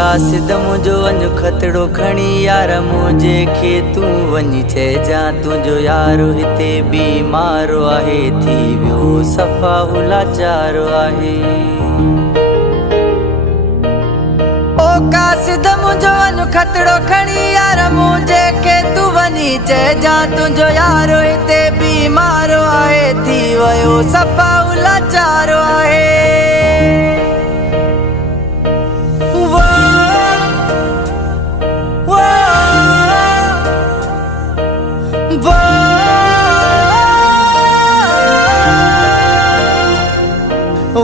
कासिद मुझो वञ खतड़ो खणी यार मुझे खे तू वञी चइजां तुंहिंजो यारो हिते बीमारो आहे थी वियो सफ़ा हुलाचारो आहे। ओ कासिद मुझो वञ खतड़ो खणी यार मुझे खे तू वञी चइजां तुंहिंजो यारो हिते बीमारो आहे थी वियो सफ़ा हुलाचारो आहे।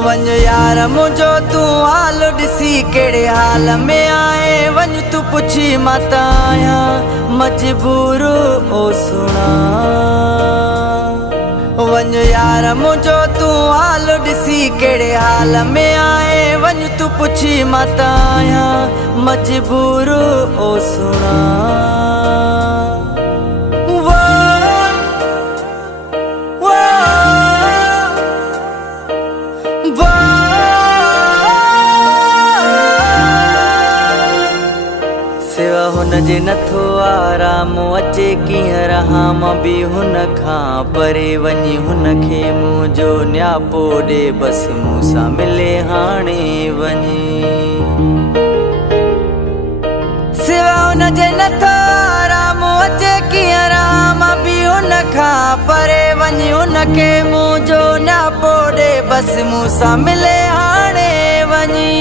वञ यार मुझो तू हाल ॾिसी कहिड़े हाल में आए वञ तू पुछी मां त आहियां मजबूर ओ सुणा। वञ यार मुझो तू हाल ॾिसी कहिड़े हाल में आए वञ तू पुछी मां त आहियां मजबूर ओ सुणा। सेवा हुन जे नथो आराम अचे कीअं रहां मां बि हुन खां परे वञी हुन खे मुंहिंजो न्यापो ॾे बसि मूं सां मिले हाणे वञी। सेवा हुन जे नथो आराम अचे कीअं रहां मां बि हुन खां परे वञी हुन खे मुंहिंजो न्यापो ॾे बसि मूं सां मिले हाणे वञी।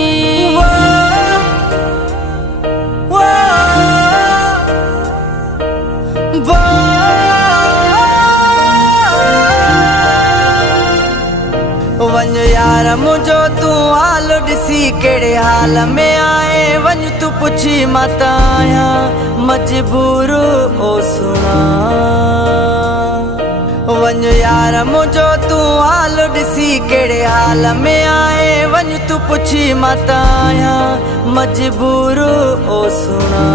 वञ यार मुझो तू हाल ॾिसी कहिड़े हाल में आए वञ तू पुछी मां त आहियां मजबूर ओ सुणा। वञ यार मुझो तू हाल ॾिसी कहिड़े हाल में आए वञ तू पुछी मां त आहियां मजबूर ओ सुणा।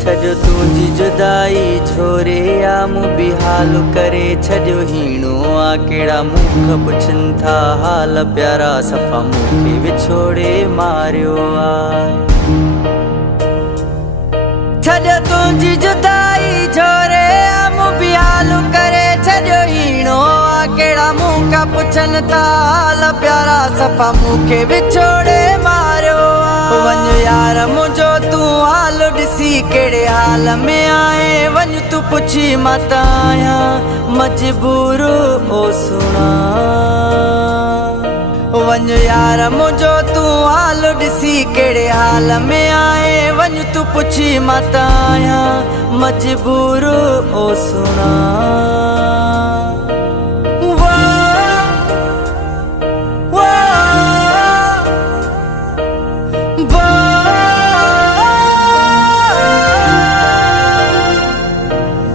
छॾो तुंहिंजी जुदाई छोरे आ मूं बि हाल करे छॾियो हीणो आ कहिड़ा मूंख पुछनि था हाल प्यारा सफ़ा मूंखे विछोड़े मारियो आ। छॾो तुंहिंजी जुदाई छोरे आ मूं बि हाल करे छॾियो हीणो आ कहिड़ा मूंख पुछनि था हाल प्यारा सफ़ा मूंखे विछोड़े मारियो आ। वञ यार मुझो तू हाल ॾिसी कहिड़े हाल में आए वञ तू पुछी मां त आहियां मजबूर ओ सुणा। वञ यार मुझो तू हाल ॾिसी कहिड़े हाल में आए वञ तू पुछी मां त आहियां मजबूर ओ सुणा।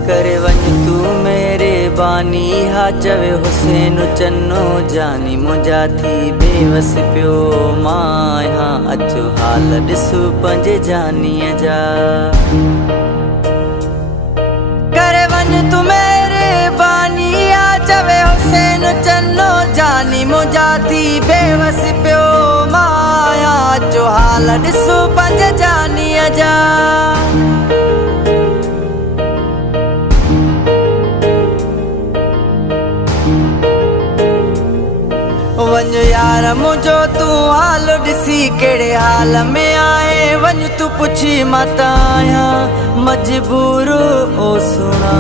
करे वञ तू मेरे बानी हा चवे हुसैन चन्नो जानी मुंहिंजा थी बेवस पियो मां आहियां अचो हाल ॾिसो पंहिंजे जानीअ जा। करे वञ तू मेरे बानी हा चवे हुसैन चन्नो जानी मुंहिंजा थी बेवस पियो मां आहियां अचो हाल ॾिसो पंहिंजे जानीअ जा। वञ यार मुझो तू हाल ॾिसी कहिड़े हाल में आए वञ तू पुछी मां त आहियां मजबूर ओ सुणा।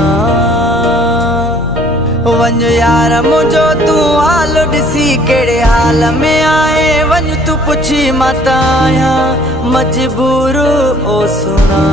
वञ यार मुझो तू हाल ॾिसी कहिड़े हाल में आए वञ तू पुछी मां त आहियां मजबूर ओ सुणा।